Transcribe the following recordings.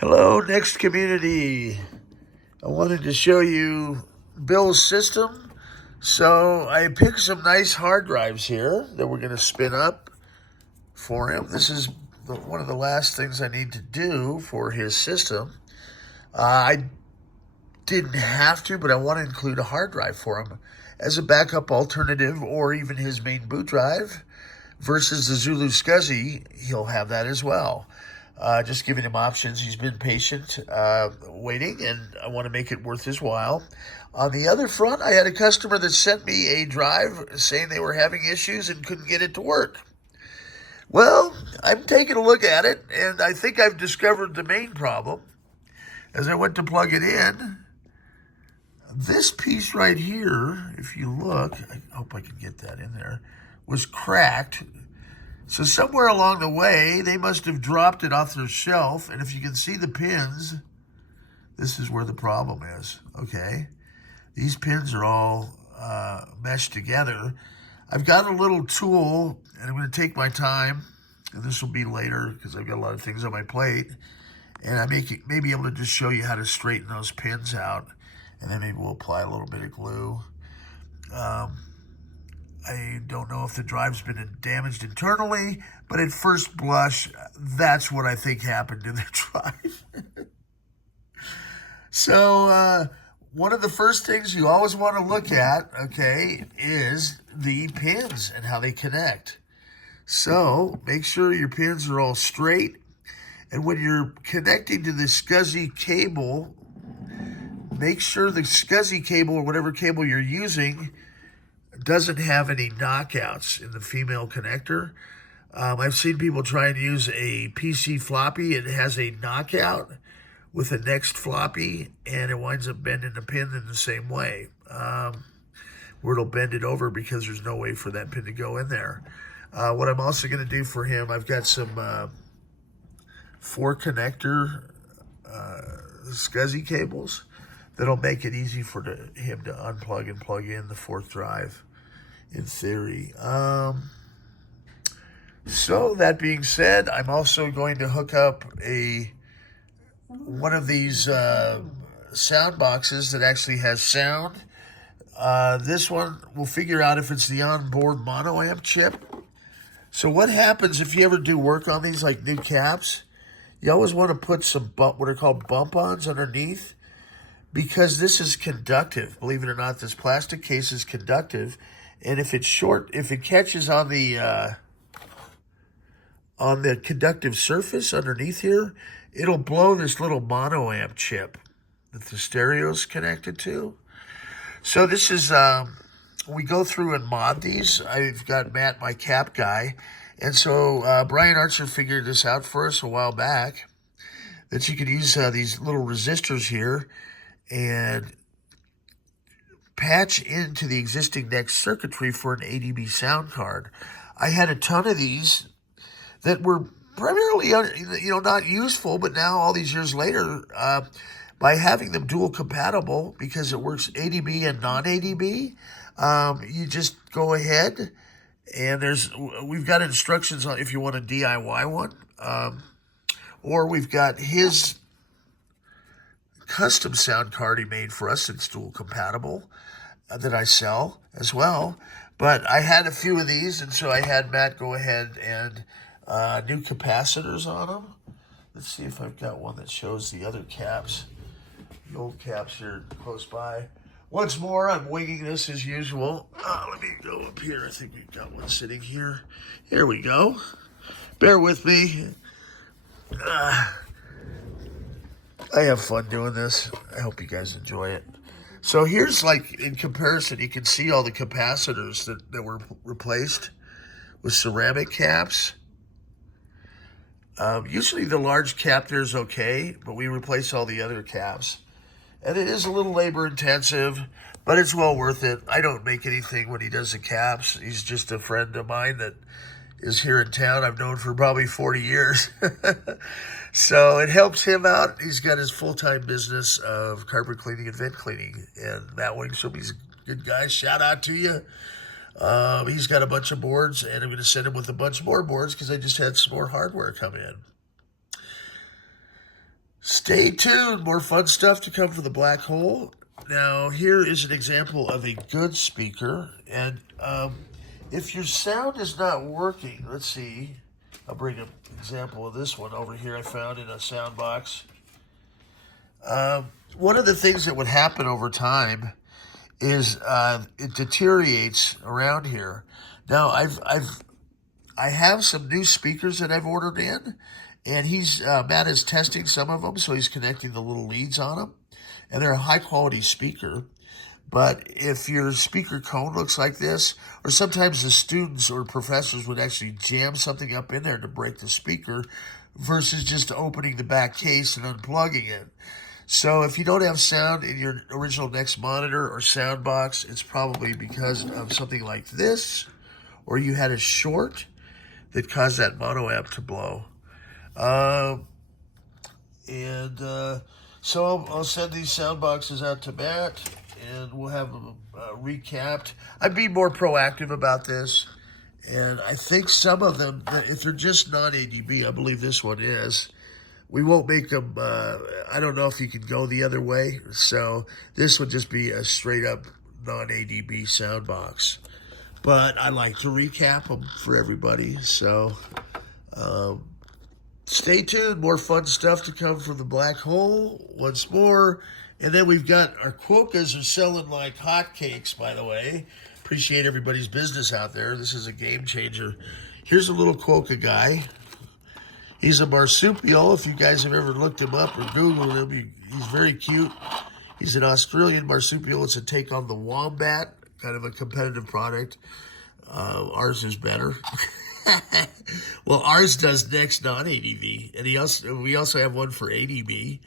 Hello, next community. I wanted to show you Bill's system. So I picked some nice hard drives here that we're going to spin up for him. This is one of the last things I need to do for his system. I didn't have to, but I want to include a hard drive for him as a backup alternative, or even his main boot drive versus the Zulu SCSI. He'll have that as well. Just giving him options. He's been patient, waiting, and I want to make it worth his while. On the other front, I had a customer that sent me a drive saying they were having issues and couldn't get it to work. Well, I'm taking a look at it, and I think I've discovered the main problem. As I went to plug it in, this piece right here, if you look, I hope I can get that in there, was cracked. So somewhere along the way, they must have dropped it off their shelf. And if you can see the pins, this is where the problem is, okay? These pins are all meshed together. I've got a little tool, and I'm going to take my time, and this will be later because I've got a lot of things on my plate. And I may be able to just show you how to straighten those pins out, and then maybe we'll apply a little bit of glue. I don't know if the drive's been damaged internally, but at first blush, that's what I think happened to the drive. So one of the first things you always want to look at, okay, is the pins and how they connect. So make sure your pins are all straight. And when you're connecting to the SCSI cable, make sure the SCSI cable or whatever cable you're using doesn't have any knockouts in the female connector. I've seen people try and use a PC floppy. It has a knockout with the next floppy, and it winds up bending the pin in the same way, where it'll bend it over because there's no way for that pin to go in there. What I'm also going to do for him, I've got some 4 connector SCSI cables that'll make it easy for him to unplug and plug in the 4th drive, in theory. So that being said, I'm also going to hook up one of these sound boxes that actually has sound. This one, we'll figure out if it's the onboard mono amp chip. So what happens if you ever do work on these, like new caps? You always want to put some what are called bump-ons underneath, because this is conductive. Believe it or not, this plastic case is conductive. And if it's short, if it catches on the conductive surface underneath here, it'll blow this little mono amp chip that the stereo's connected to. So this is, we go through and mod these. I've got Matt, my cap guy. And so Brian Archer figured this out for us a while back, that you could use these little resistors here and patch into the existing next circuitry for an ADB sound card. I had a ton of these that were primarily, not useful, but now all these years later, by having them dual compatible, because it works ADB and non-ADB, you just go ahead and we've got instructions on if you want a DIY one, or we've got his custom sound card he made for us that's dual compatible that I sell as well. But I had a few of these, and so I had Matt go ahead and new capacitors on them. Let's see if I've got one that shows the other caps. The old caps here close by. Once more, I'm winging this as usual. Let me go up here. I think we've got one sitting here. Here we go. Bear with me. I have fun doing this. I hope you guys enjoy it. So here's, like, in comparison, you can see all the capacitors that were replaced with ceramic caps. Usually the large cap there is okay, but we replace all the other caps. And it is a little labor intensive, but it's well worth it. I don't make anything when he does the caps. He's just a friend of mine that is here in town. I've known for probably 40 years. So it helps him out. He's got his full-time business of carpet cleaning and vent cleaning. And Matt Wingstrom, he's a good guy. Shout out to you. He's got a bunch of boards, and I'm going to send him with a bunch more boards because I just had some more hardware come in. Stay tuned. More fun stuff to come for the black hole. Now, here is an example of a good speaker. And if your sound is not working, let's see. I'll bring an example of this one over here I found in a sound box. One of the things that would happen over time is it deteriorates around here. Now, I have some new speakers that I've ordered in, and Matt is testing some of them, so he's connecting the little leads on them, and they're a high quality speaker. But if your speaker cone looks like this, or sometimes the students or professors would actually jam something up in there to break the speaker versus just opening the back case and unplugging it. So if you don't have sound in your original Next monitor or sound box, it's probably because of something like this, or you had a short that caused that mono amp to blow. So I'll send these sound boxes out to Matt, and we'll have them recapped. I'd be more proactive about this, and I think some of them, if they're just non-ADB, I believe this one is, we won't make them, I don't know if you can go the other way, so this would just be a straight-up non-ADB sound box. But I like to recap them for everybody, so stay tuned. More fun stuff to come from the black hole once more. And then we've got our Quokkas are selling like hotcakes, by the way. Appreciate everybody's business out there. This is a game changer. Here's a little Quokka guy. He's a marsupial. If you guys have ever looked him up or Googled him, he's very cute. He's an Australian marsupial. It's a take on the wombat, kind of a competitive product. Ours is better. Well, ours does Next non-ADV, and we also have one for ADB.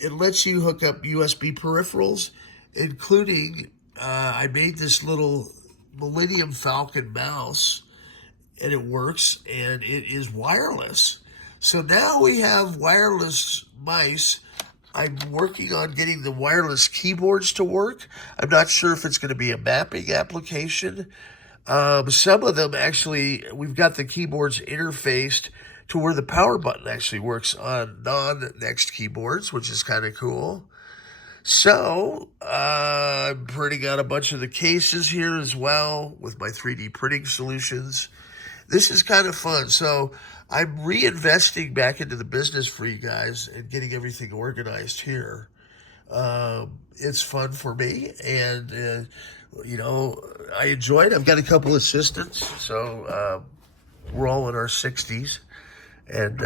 It lets you hook up USB peripherals, including, I made this little Millennium Falcon mouse, and it works, and it is wireless. So now we have wireless mice. I'm working on getting the wireless keyboards to work. I'm not sure if it's going to be a mapping application. Some of them actually, we've got the keyboards interfaced to where the power button actually works on non-Next keyboards, which is kind of cool. So, I'm printing out a bunch of the cases here as well with my 3D printing solutions. This is kind of fun. So, I'm reinvesting back into the business for you guys and getting everything organized here. It's fun for me, and, I enjoy it. I've got a couple assistants, so we're all in our 60s, and,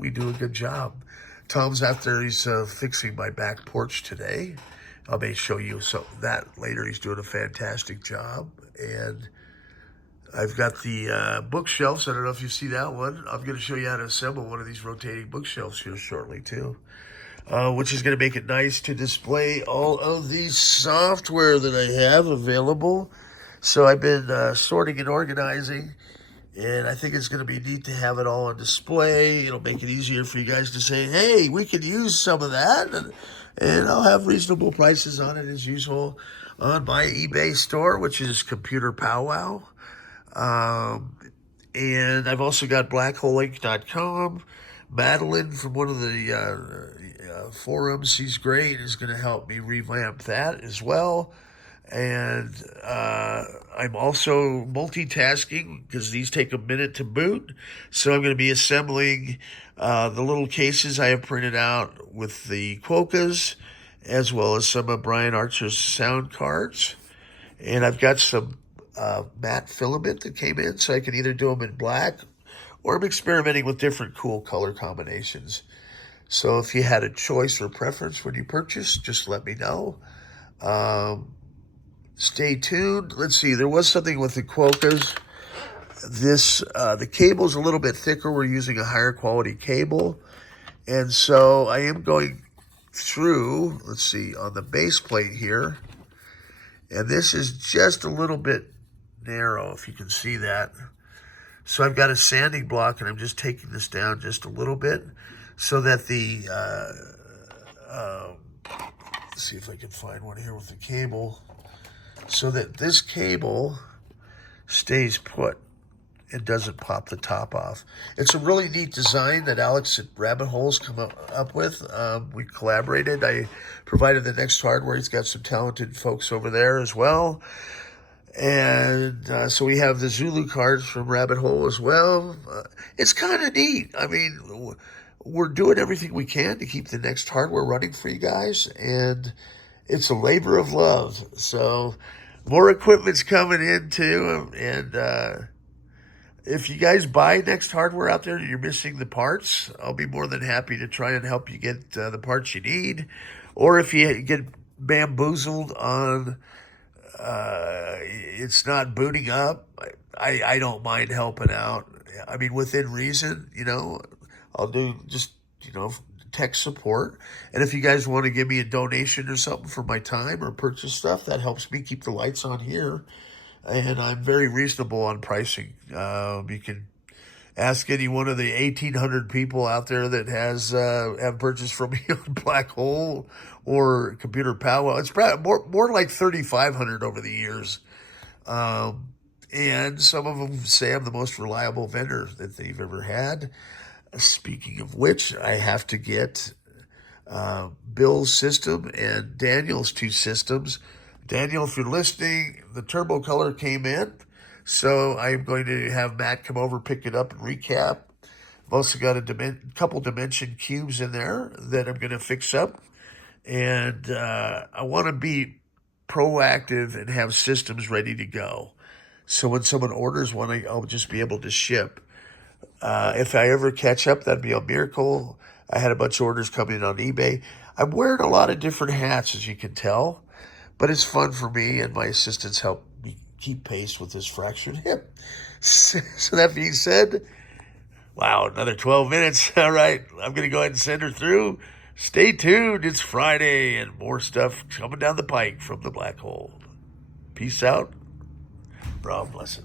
we do a good job. Tom's out there. He's fixing my back porch today. I may show you that later. He's doing a fantastic job. And I've got the bookshelves. I don't know if you see that one. I'm going to show you how to assemble one of these rotating bookshelves here shortly, too, which is going to make it nice to display all of the software that I have available. So I've been sorting and organizing. And I think it's going to be neat to have it all on display. It'll make it easier for you guys to say, hey, we could use some of that. And I'll have reasonable prices on it as usual on my eBay store, which is Computer Powwow. And I've also got blackholeinc.com. Madeline from one of the forums, she's great, is going to help me revamp that as well. And I'm also multitasking because these take a minute to boot. So I'm going to be assembling the little cases I have printed out with the Quokkas, as well as some of Brian Archer's sound cards. And I've got some matte filament that came in, so I can either do them in black, or I'm experimenting with different cool color combinations. So if you had a choice or preference when you purchase, just let me know. Stay tuned. Let's see. There was something with the Quokkas. The cable's a little bit thicker. We're using a higher quality cable. And so I am going through, let's see, on the base plate here. And this is just a little bit narrow, if you can see that. So I've got a sanding block, and I'm just taking this down just a little bit so that the, let's see if I can find one here with the cable, so that this cable stays put. it doesn't pop the top off. It's a really neat design that Alex at Rabbit Holes come up with. We collaborated. I provided the next hardware. He's got some talented folks over there as well. And so we have the Zulu cards from Rabbit Hole as well. It's kind of neat. I mean, we're doing everything we can to keep the next hardware running for you guys. And it's a labor of love. So more equipment's coming in too. And if you guys buy next hardware out there and you're missing the parts, I'll be more than happy to try and help you get the parts you need. Or if you get bamboozled on it's not booting up, I don't mind helping out. I mean, within reason, I'll do just, tech support. And if you guys want to give me a donation or something for my time or purchase stuff, that helps me keep the lights on here. And I'm very reasonable on pricing. You can ask any one of the 1,800 people out there that have purchased from me on Black Hole or Computer Powwow. It's probably more like 3,500 over the years. And some of them say I'm the most reliable vendor that they've ever had. Speaking of which, I have to get Bill's system and Daniel's two systems. Daniel, if you're listening, the turbo color came in. So I'm going to have Matt come over, pick it up, and recap. I've also got a couple dimension cubes in there that I'm going to fix up. And I want to be proactive and have systems ready to go. So when someone orders one, I'll just be able to ship. If I ever catch up, that'd be a miracle. I had a bunch of orders coming in on eBay. I'm wearing a lot of different hats, as you can tell. But it's fun for me, and my assistants help me keep pace with this fractured hip. So that being said, wow, another 12 minutes. All right, I'm going to go ahead and send her through. Stay tuned. It's Friday, and more stuff coming down the pike from the Black Hole. Peace out. Rob bless it.